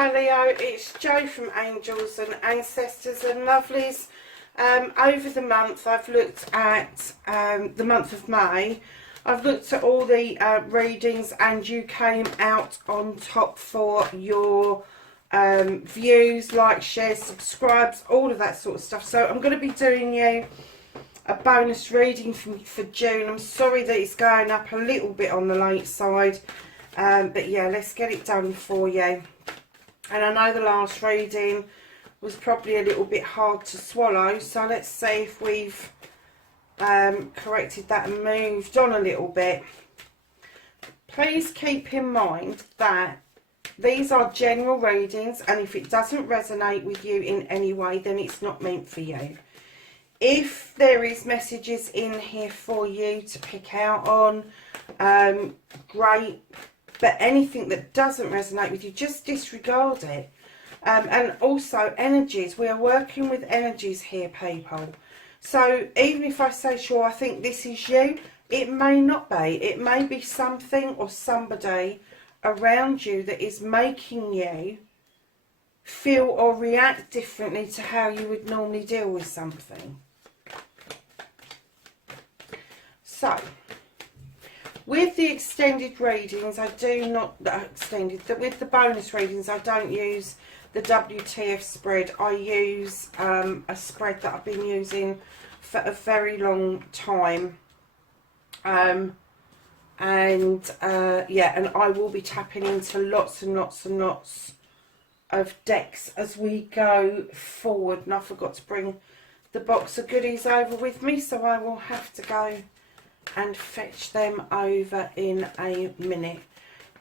Hi Leo, it's Jo from Angels and Ancestors and Lovelies. Over the month I've looked at the month of May. I've looked at all the readings and you came out on top for your views, likes, shares, subscribes, all of that sort of stuff. So I'm going to be doing you a bonus reading for June. I'm sorry that it's going up a little bit on the late side, but yeah, let's get it done for you. And I know the last reading was probably a little bit hard to swallow, so let's see if we've corrected that and moved on a little bit. Please keep in mind that these are general readings, and if it doesn't resonate with you in any way, then it's not meant for you. If there is messages in here for you to pick out on, great. But anything that doesn't resonate with you, just disregard it. And also energies. We are working with energies here, people. So even if I say, sure, I think this is you, it may not be. It may be something or somebody around you that is making you feel or react differently to how you would normally deal with something. So, with the extended readings, I do not, with the bonus readings, I don't use the WTF spread. I use a spread that I've been using for a very long time. Yeah, and I will be tapping into lots and lots and lots of decks as we go forward. And I forgot to bring the box of goodies over with me, so I will have to go and fetch them over in a minute.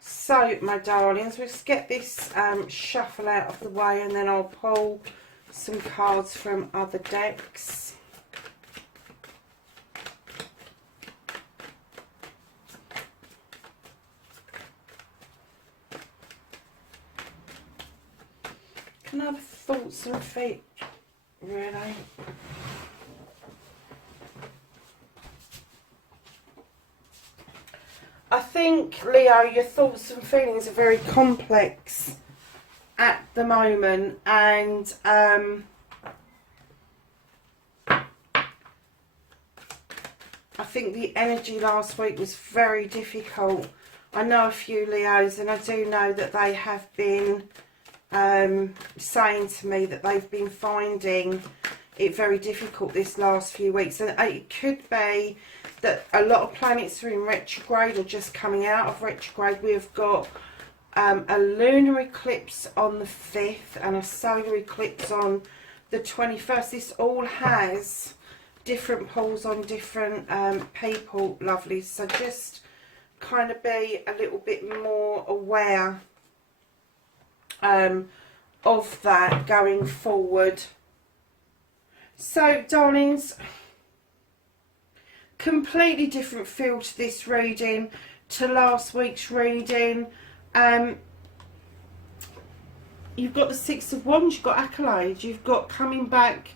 So my darlings, let's get this shuffle out of the way, and then I'll pull some cards from other decks. Can I have thoughts and feet, really? I think, Leo, your thoughts and feelings are very complex at the moment, and I think the energy last week was very difficult. I know a few Leos, and I do know that they have been saying to me that they've been finding it very difficult this last few weeks, and it could be that a lot of planets are in retrograde or just coming out of retrograde. We've got a lunar eclipse on the 5th and a solar eclipse on the 21st. This all has different pulls on different people, lovely. So just kind of be a little bit more aware of that going forward. So, darlings, completely different feel to this reading to last week's reading. You've got the Six of Wands, you've got accolades, you've got coming back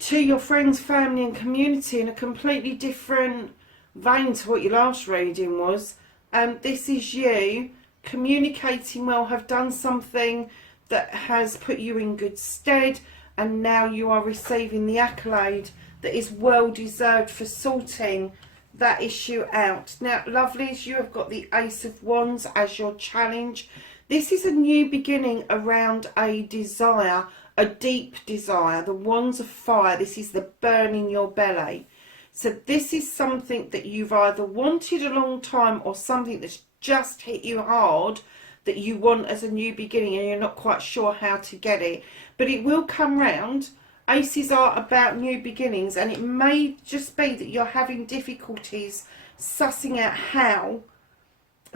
to your friends, family and community in a completely different vein to what your last reading was. This is you communicating well, have done something that has put you in good stead, and now you are receiving the accolade that is well deserved for sorting that issue out. Now, lovelies, you have got the Ace of Wands as your challenge. This is a new beginning around a desire, a deep desire. The Wands of Fire, this is the burn in your belly. So this is something that you've either wanted a long time or something that's just hit you hard that you want as a new beginning, and you're not quite sure how to get it. But it will come round. Aces are about new beginnings, and it may just be that you're having difficulties sussing out how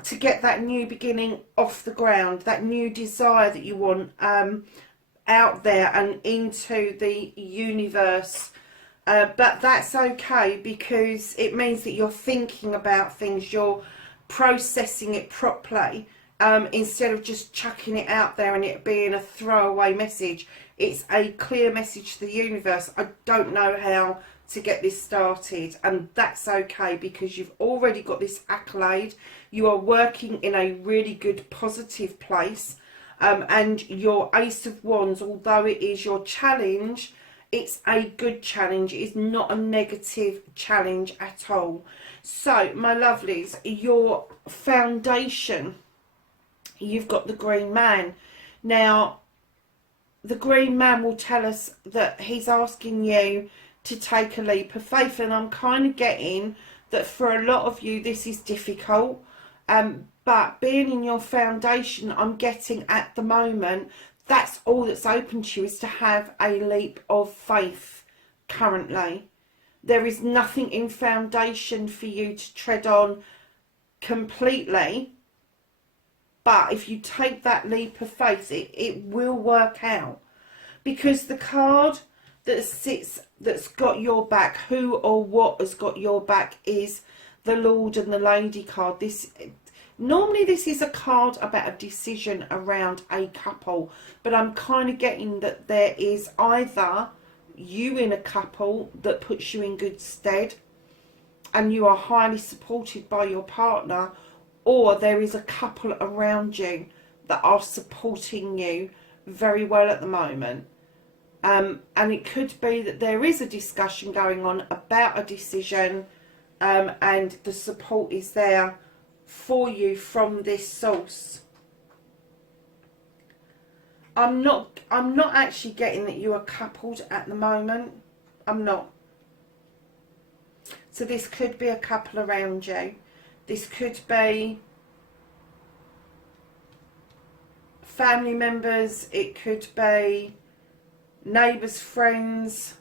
to get that new beginning off the ground, that new desire that you want out there and into the universe. But that's okay, because it means that you're thinking about things, you're processing it properly, instead of just chucking it out there and it being a throwaway message. It's a clear message to the universe. I don't know how to get this started, and that's okay, because you've already got this accolade. You are working in a really good positive place. And your Ace of Wands, although it is your challenge, it's a good challenge. It is not a negative challenge at all. So, my lovelies, your foundation, you've got the Green Man. Now, the Green Man will tell us that he's asking you to take a leap of faith. And I'm kind of getting that for a lot of you, this is difficult. But being in your foundation, I'm getting at the moment, that's all that's open to you, is to have a leap of faith currently. There is nothing in foundation for you to tread on completely. But if you take that leap of faith, it will work out. Because the card that sits, that's got your back, who or what has got your back, is the Lord and the Lady card. Normally this is a card about a decision around a couple, but I'm kind of getting that there is either you in a couple that puts you in good stead and you are highly supported by your partner, or there is a couple around you that are supporting you very well at the moment. And it could be that there is a discussion going on about a decision, and the support is there for you from this source. I'm not actually getting that you are coupled at the moment. I'm not. So this could be a couple around you. This could be family members. It could be neighbours, friends.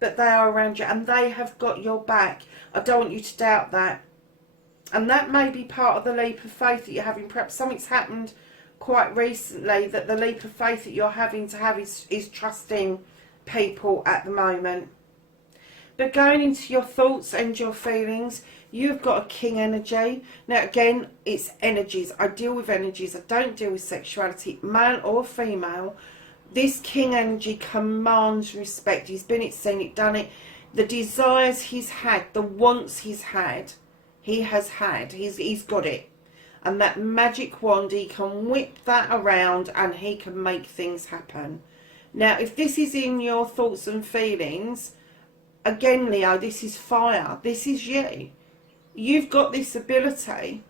But they are around you and they have got your back. I don't want you to doubt that. And that may be part of the leap of faith that you're having. Perhaps something's happened quite recently that the leap of faith that you're having to have is trusting people at the moment. But going into your thoughts and your feelings, you've got a King energy. Now again, it's energies. I deal with energies. I don't deal with sexuality, male or female. This King energy commands respect. He's been it, seen it, done it. The desires he's had, the wants he's had, he has had. He's got it. And that magic wand, he can whip that around and he can make things happen. Now, if this is in your thoughts and feelings, again, Leo, this is fire. This is you. You've got this ability,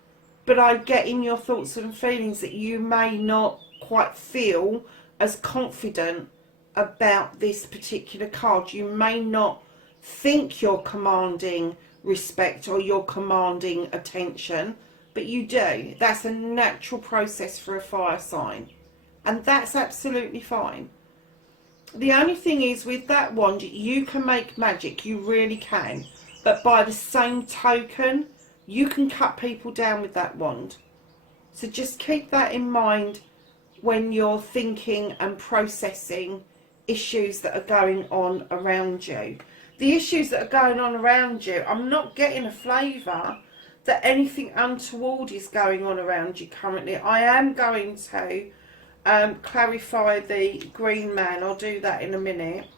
but I get in your thoughts and feelings that you may not quite feel as confident about this particular card. You may not think you're commanding respect or you're commanding attention, but you do. That's a natural process for a fire sign, and that's absolutely fine. The only thing is, with that wand, you can make magic, you really can, but by the same token, you can cut people down with that wand. So just keep that in mind when you're thinking and processing issues that are going on around you. The issues that are going on around you, I'm not getting a flavour that anything untoward is going on around you currently. I am going to clarify the Green Man. I'll do that in a minute.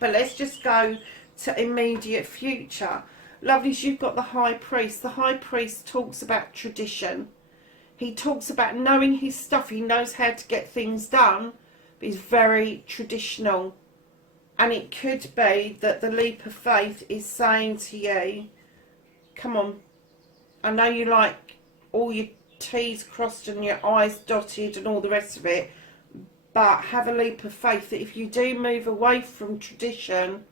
But let's just go to immediate future. Lovelies, you've got the High Priest. The High Priest talks about tradition. He talks about knowing his stuff. He knows how to get things done, but he's very traditional. And it could be that the leap of faith is saying to you, come on, I know you like all your T's crossed and your I's dotted and all the rest of it, but have a leap of faith that if you do move away from tradition,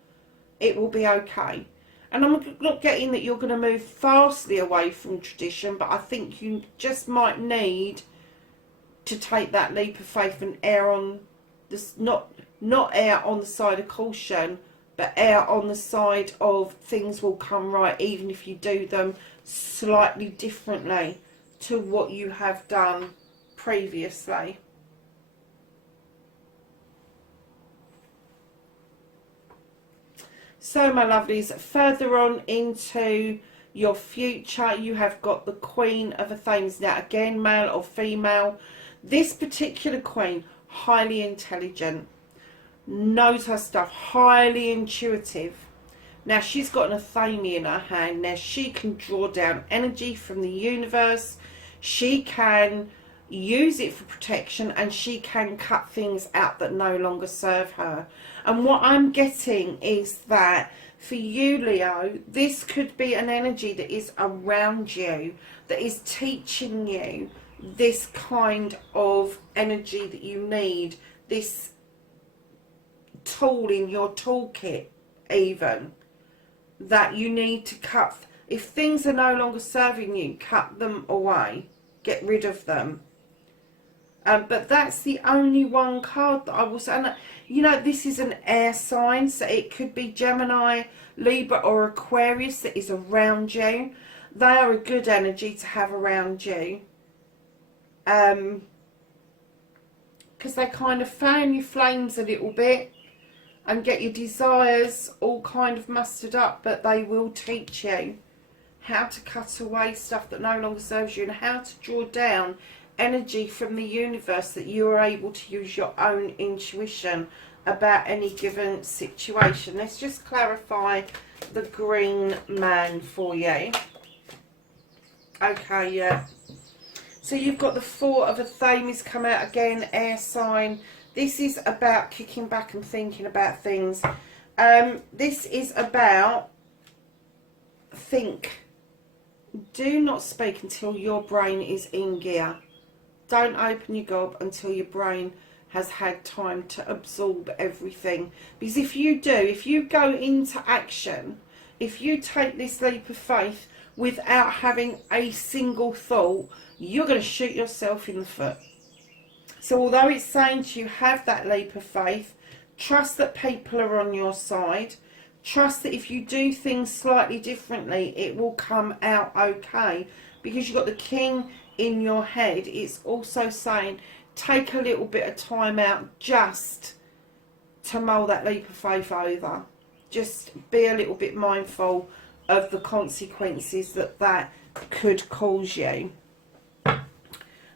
it will be okay. And I'm not getting that you're going to move fastly away from tradition, but I think you just might need to take that leap of faith and err on this, not err on the side of caution, but err on the side of things will come right, even if you do them slightly differently to what you have done previously. So, my lovelies, further on into your future, you have got the Queen of Athens. Now, again, male or female, this particular queen, highly intelligent, knows her stuff, highly intuitive. Now, she's got an Athene in her hand. Now, she can draw down energy from the universe. She can use it for protection, and she can cut things out that no longer serve her. And what I'm getting is that for you, Leo, this could be an energy that is around you, that is teaching you this kind of energy that you need, this tool in your toolkit even, that you need to cut. If things are no longer serving you, cut them away, get rid of them. But that's the only one card that I will say. And, you know, this is an air sign, so it could be Gemini, Libra or Aquarius that is around you. They are a good energy to have around you. Because they kind of fan your flames a little bit and get your desires all kind of mustered up, but they will teach you how to cut away stuff that no longer serves you and how to draw down energy from the universe, that you are able to use your own intuition about any given situation. Let's just clarify the green man for you. Okay, yeah. So you've got the Four of Athames come out again, air sign. This is about kicking back and thinking about things. This is about think. Do not speak until your brain is in gear. Don't open your gob until your brain has had time to absorb everything. Because if you do, if you go into action, if you take this leap of faith without having a single thought, you're going to shoot yourself in the foot. So although it's saying to you, have that leap of faith, trust that people are on your side, trust that if you do things slightly differently, it will come out okay. Because you've got the King in your head, it's also saying take a little bit of time out just to mull that leap of faith over. Just be a little bit mindful of the consequences that could cause you.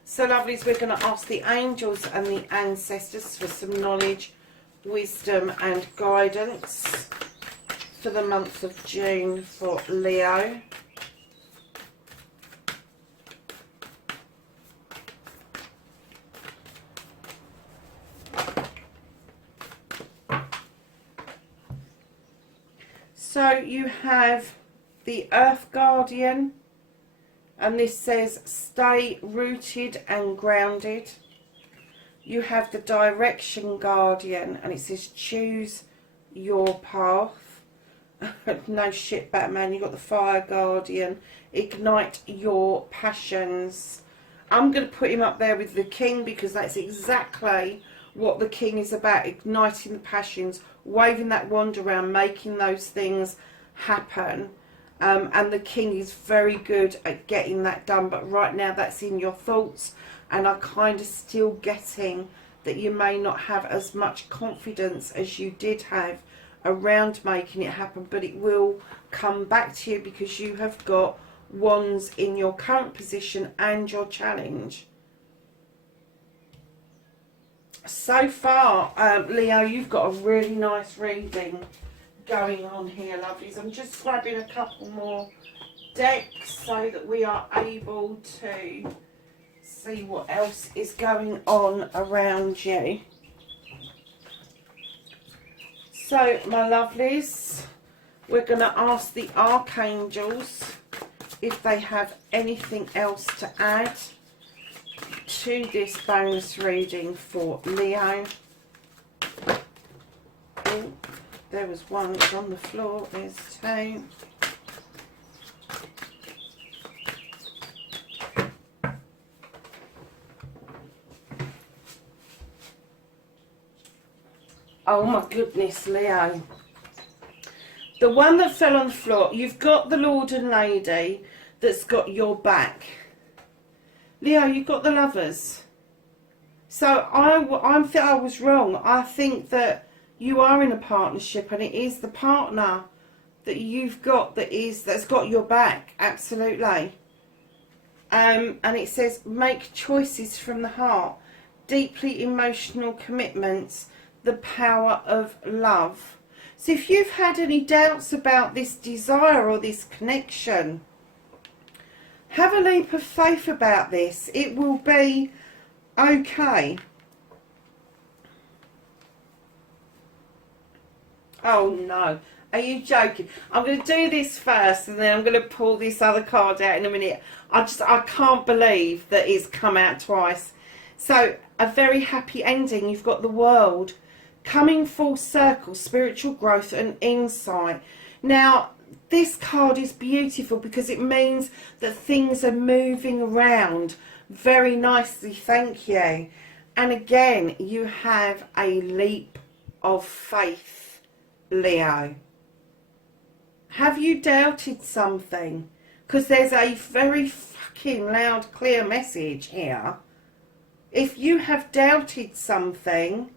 So lovelies, we're going to ask the angels and the ancestors for some knowledge, wisdom and guidance for the month of June for Leo. So you have the Earth Guardian, and this says stay rooted and grounded. You have the Direction Guardian, and it says choose your path. No shit, Batman. You've got the Fire Guardian, ignite your passions. I'm going to put him up there with the King because that's exactly what the King is about, igniting the passions, waving that wand around, making those things happen. And the King is very good at getting that done, but right now that's in your thoughts, and I'm kind of still getting that you may not have as much confidence as you did have around making it happen, but it will come back to you because you have got wands in your current position and your challenge. So far, Leo, you've got a really nice reading going on here, lovelies. I'm just grabbing a couple more decks so that we are able to see what else is going on around you. So, my lovelies, we're going to ask the archangels if they have anything else to add to this bonus reading for Leo. Oh, there was one that's on the floor. There's two. Oh my goodness, Leo. The one that fell on the floor, you've got the Lord and Lady that's got your back. Leo, you've got the Lovers. So I was wrong. I think that you are in a partnership, and it is the partner that you've got that's got your back, absolutely. And it says make choices from the heart, deeply emotional commitments, the power of love. So if you've had any doubts about this desire or this connection, Have a leap of faith about this. It will be okay. Oh no. Are you joking? I'm going to do this first and then I'm going to pull this other card out in a minute. I can't believe that it's come out twice. So, a very happy ending. You've got the world coming full circle, spiritual growth and insight. Now, this card is beautiful because it means that things are moving around very nicely. Thank you. And again, you have a leap of faith, Leo. Have you doubted something? Because there's a very fucking loud, clear message here. If you have doubted something,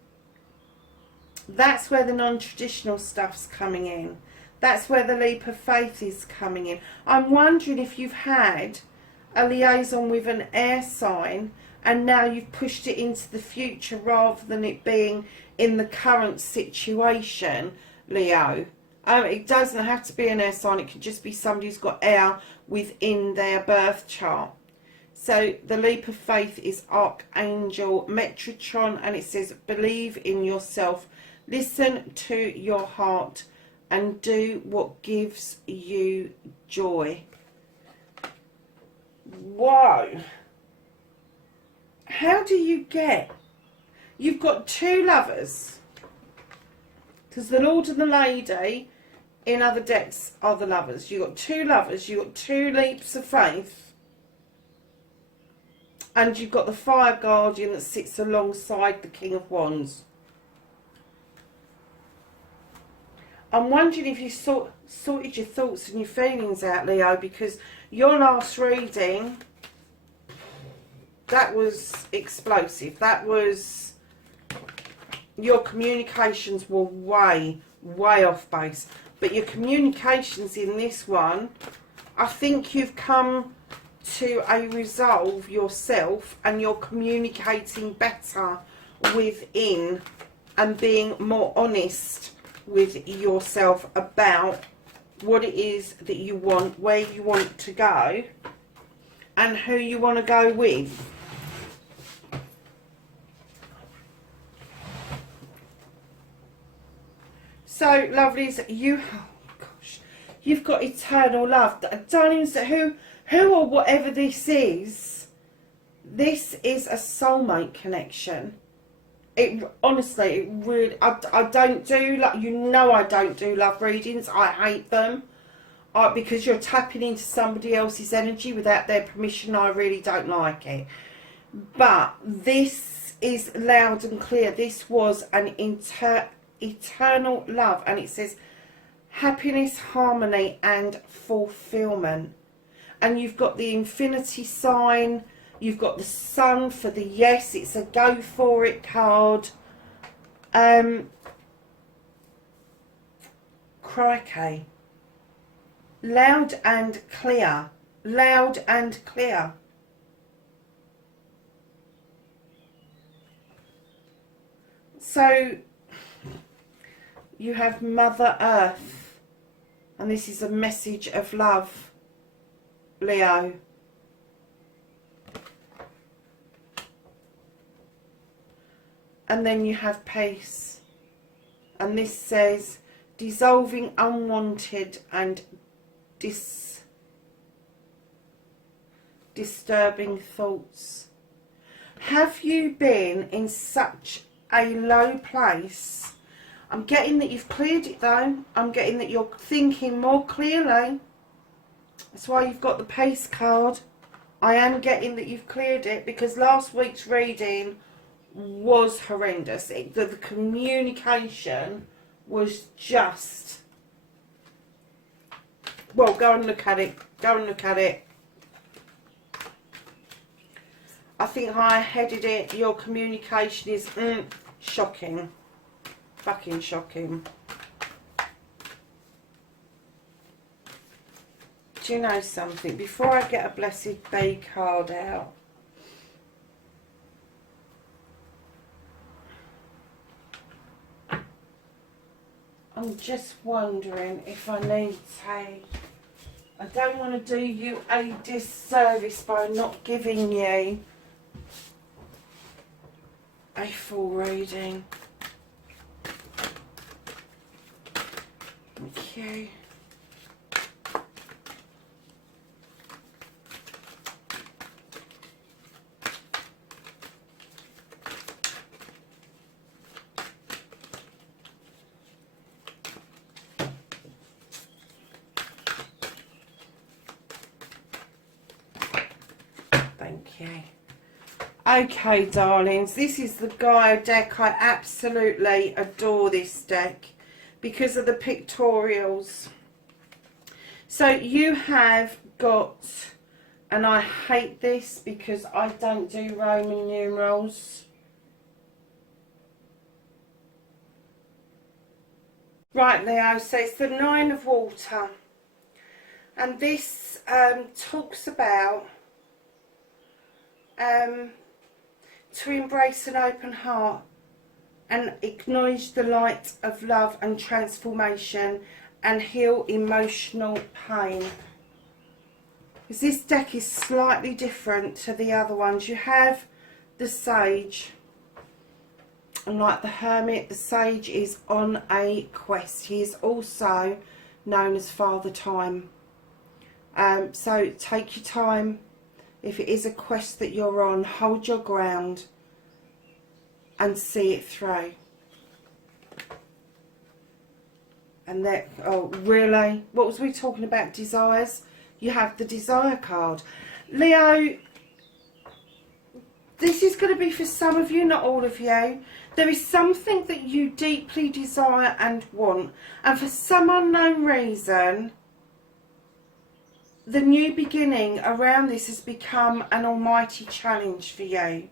that's where the non-traditional stuff's coming in. That's where the leap of faith is coming in. I'm wondering if you've had a liaison with an air sign and now you've pushed it into the future rather than it being in the current situation, Leo. It doesn't have to be an air sign. It can just be somebody who's got air within their birth chart. So the leap of faith is Archangel Metatron, and it says, believe in yourself, listen to your heart, and do what gives you joy. Whoa. How do you get? You've got two lovers. Because the Lord and the Lady in other decks are the lovers. You've got two lovers. You've got two leaps of faith. And you've got the Fire Guardian that sits alongside the King of Wands. I'm wondering if you sorted your thoughts and your feelings out, Leo, because your last reading, that was explosive. That was, your communications were way off base. But your communications in this one, I think you've come to a resolve yourself and you're communicating better within and being more honest with yourself about what it is that you want, where you want to go and who you want to go with. So, lovelies, you've got eternal love. Darlings, who or whatever this is a soulmate connection. It honestly, it really, I don't do, you know, I don't do love readings. I hate them because you're tapping into somebody else's energy without their permission. I really don't like it. But this is loud and clear. This was an eternal love, and it says happiness, harmony and fulfillment. And you've got the infinity sign, you've got the sun for the yes, it's a go for it card. Crikey. Loud and clear. Loud and clear. So you have Mother Earth, and this is a message of love, Leo. And then you have peace, and this says dissolving unwanted and disturbing thoughts. Have you been in such a low place? I'm getting that you've cleared it though. I'm getting that you're thinking more clearly. That's why you've got the peace card. I am getting that you've cleared it because last week's reading was horrendous. The communication was just... Well, go and look at it. Go and look at it. I think I headed it. Your communication is shocking. Fucking shocking. Do you know something? Before I get a blessed B card out, I'm just wondering if I need I don't want to do you a disservice by not giving you a full reading. Thank you. Thank you. Okay, darlings, this is the Gaia deck. I absolutely adore this deck because of the pictorials. So you have got, and I hate this because I don't do Roman numerals. Right, Leo, so it's the Nine of Water. And this talks about to embrace an open heart and acknowledge the light of love and transformation and heal emotional pain. Because this deck is slightly different to the other ones. You have the Sage, and like the Hermit, the Sage is on a quest. He is also known as Father Time. So take your time. If it is a quest that you're on, hold your ground and see it through. And that, oh really? What was we talking about? Desires? You have the Desire card. Leo, this is going to be for some of you, not all of you. There is something that you deeply desire and want. And for some unknown reason, the new beginning around this has become an almighty challenge for you.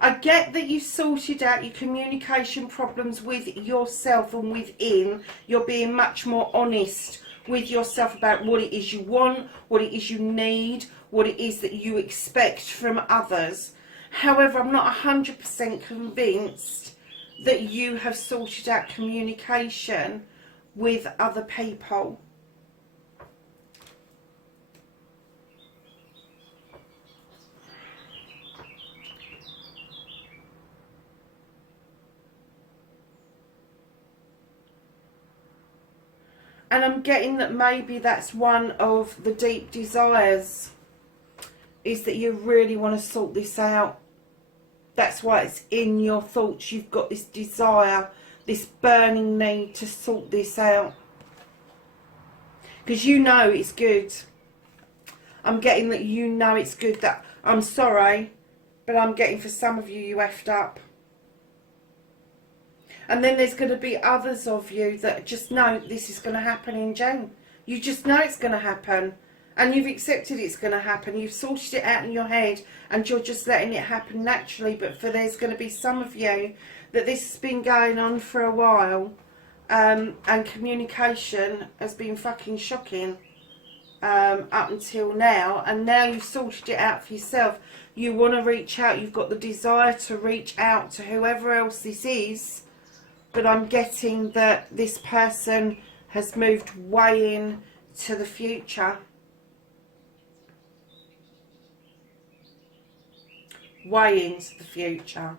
I get that you've sorted out your communication problems with yourself and within. You're being much more honest with yourself about what it is you want, what it is you need, what it is that you expect from others. However, I'm not 100% convinced that you have sorted out communication with other people. And I'm getting that maybe that's one of the deep desires, is that you really want to sort this out. That's why it's in your thoughts. You've got this desire, this burning need to sort this out. Because you know it's good. I'm getting that you know it's good. That I'm sorry, but I'm getting for some of you, you effed up. And then there's going to be others of you that just know this is going to happen in June. You just know it's going to happen. And you've accepted it's going to happen. You've sorted it out in your head. And you're just letting it happen naturally. But there's going to be some of you that this has been going on for a while. And communication has been fucking shocking up until now. And now you've sorted it out for yourself. You want to reach out. You've got the desire to reach out to whoever else this is. But I'm getting that this person has moved way in to the future. Way into the future.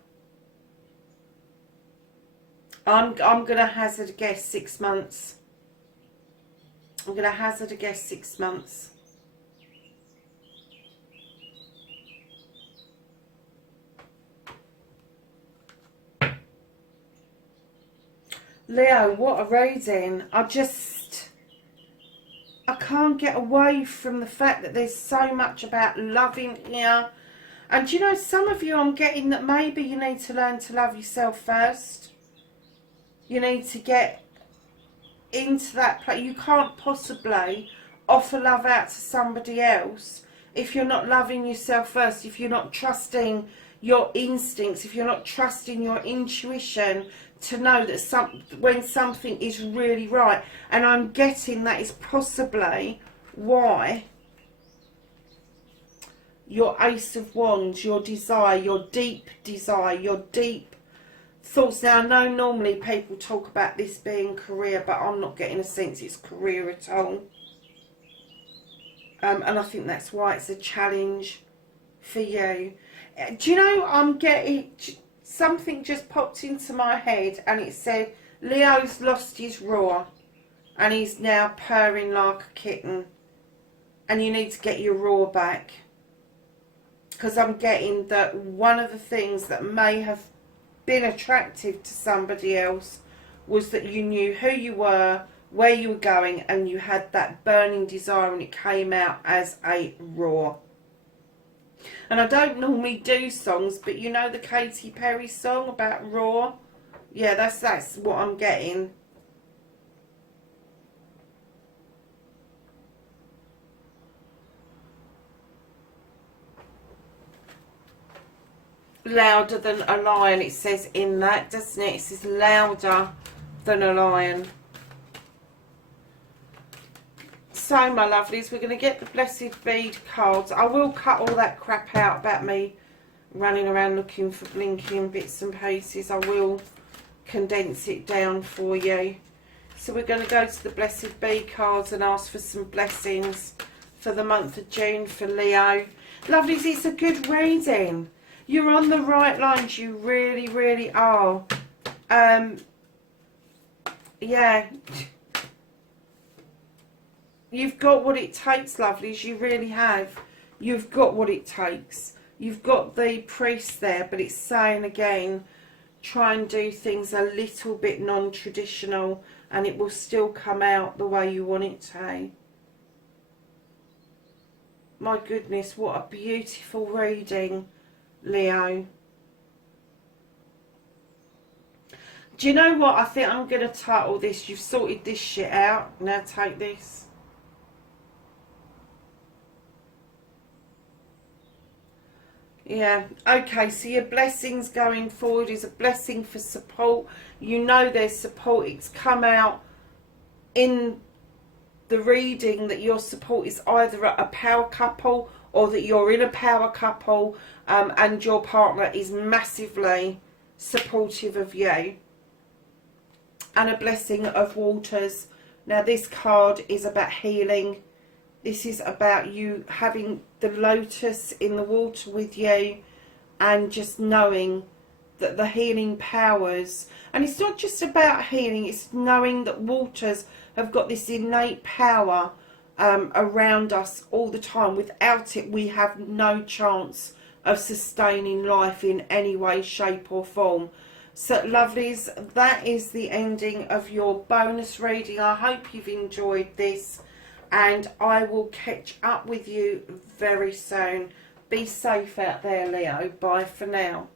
I'm going to hazard a guess 6 months. I'm going to hazard a guess 6 months. Leo, what a reading. I can't get away from the fact that there's so much about loving here. And you know, some of you, I'm getting that maybe you need to learn to love yourself first. You need to get into that place. You can't possibly offer love out to somebody else if you're not loving yourself first, if you're not trusting your instincts, if you're not trusting your intuition to know that when something is really right. And I'm getting that is possibly why your Ace of Wands, your desire, your deep desire, your deep thoughts. Now, I know normally people talk about this being career, but I'm not getting a sense it's career at all. And I think that's why it's a challenge for you. Do you know, I'm getting... Something just popped into my head and it said, Leo's lost his roar and he's now purring like a kitten. And you need to get your roar back. Because I'm getting that one of the things that may have been attractive to somebody else was that you knew who you were, where you were going, and you had that burning desire and it came out as a roar. And I don't normally do songs, but you know the Katy Perry song about roar? Yeah, that's what I'm getting. Louder than a lion, it says in that, doesn't it? It says louder than a lion. So, my lovelies, we're going to get the Blessed Bead cards. I will cut all that crap out about me running around looking for blinking bits and pieces. I will condense it down for you. So we're going to go to the Blessed Bead cards and ask for some blessings for the month of June for Leo. Lovelies, it's a good reading. You're on the right lines. You really, really are. Yeah. You've got what it takes, lovelies. You really have. You've got what it takes. You've got the priest there, but it's saying again, try and do things a little bit non-traditional and it will still come out the way you want it to. My goodness, what a beautiful reading, Leo. Do you know what? I think I'm going to title this, You've Sorted This Shit Out. Now take this. Yeah, okay, so your blessings going forward is a blessing for support. You know there's support. It's come out in the reading that your support is either a power couple or that you're in a power couple, and your partner is massively supportive of you. And a blessing of waters. Now this card is about healing. This is about you having the lotus in the water with you and just knowing that the healing powers, and it's not just about healing, it's knowing that waters have got this innate power around us all the time. Without it, we have no chance of sustaining life in any way, shape or form. So lovelies, that is the ending of your bonus reading. I hope you've enjoyed this. And I will catch up with you very soon. Be safe out there, Leo. Bye for now.